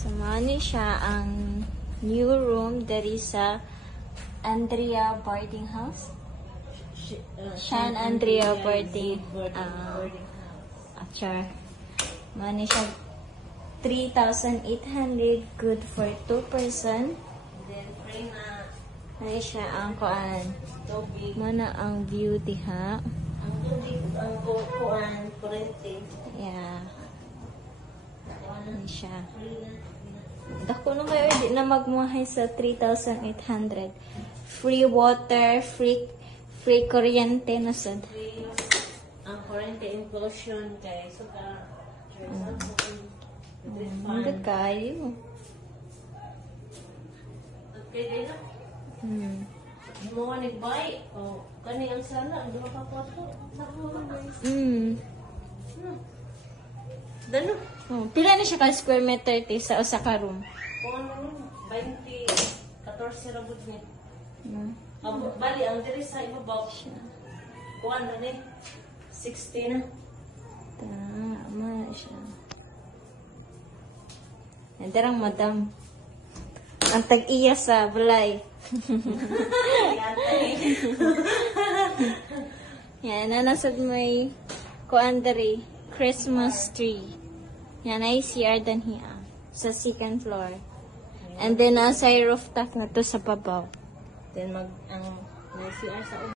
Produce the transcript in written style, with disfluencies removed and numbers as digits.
Sumani siya ang new room dari sa Andrea boarding house. Sean Andrea boarding. Achar. Mani siya 3,800, good for 2 person. Then, free na Ay siya ang kuan. tubig. Mana ang view diha. Ang tubig, ang kukuan, kurente. Yeah. Ay siya. Free na. Dako na kayo, di na magmuhay sa 3,800. Free water, free kuryente na sad. Free ang kurente inclusion kay so ka. Hindi kayo. Okay, din na. Mo nga nag-buy. O, kani ang sala, ang duha ka kwarto. Dano? Oh, pila na siya ka square meter ti sa usa ka room? Kung ano, 20, 14 rabot niya. Bali, ang diri sa ibabaw. Kuan na ni, 60 na. Tama siya. Yan, darang madam. Ang tag-iya sa balay. Yan, nanasad may kuan diri, Christmas tree. Yan ay CR dan hiya sa second floor. And then nasa rooftop na to sa babaw. Then ang CR sa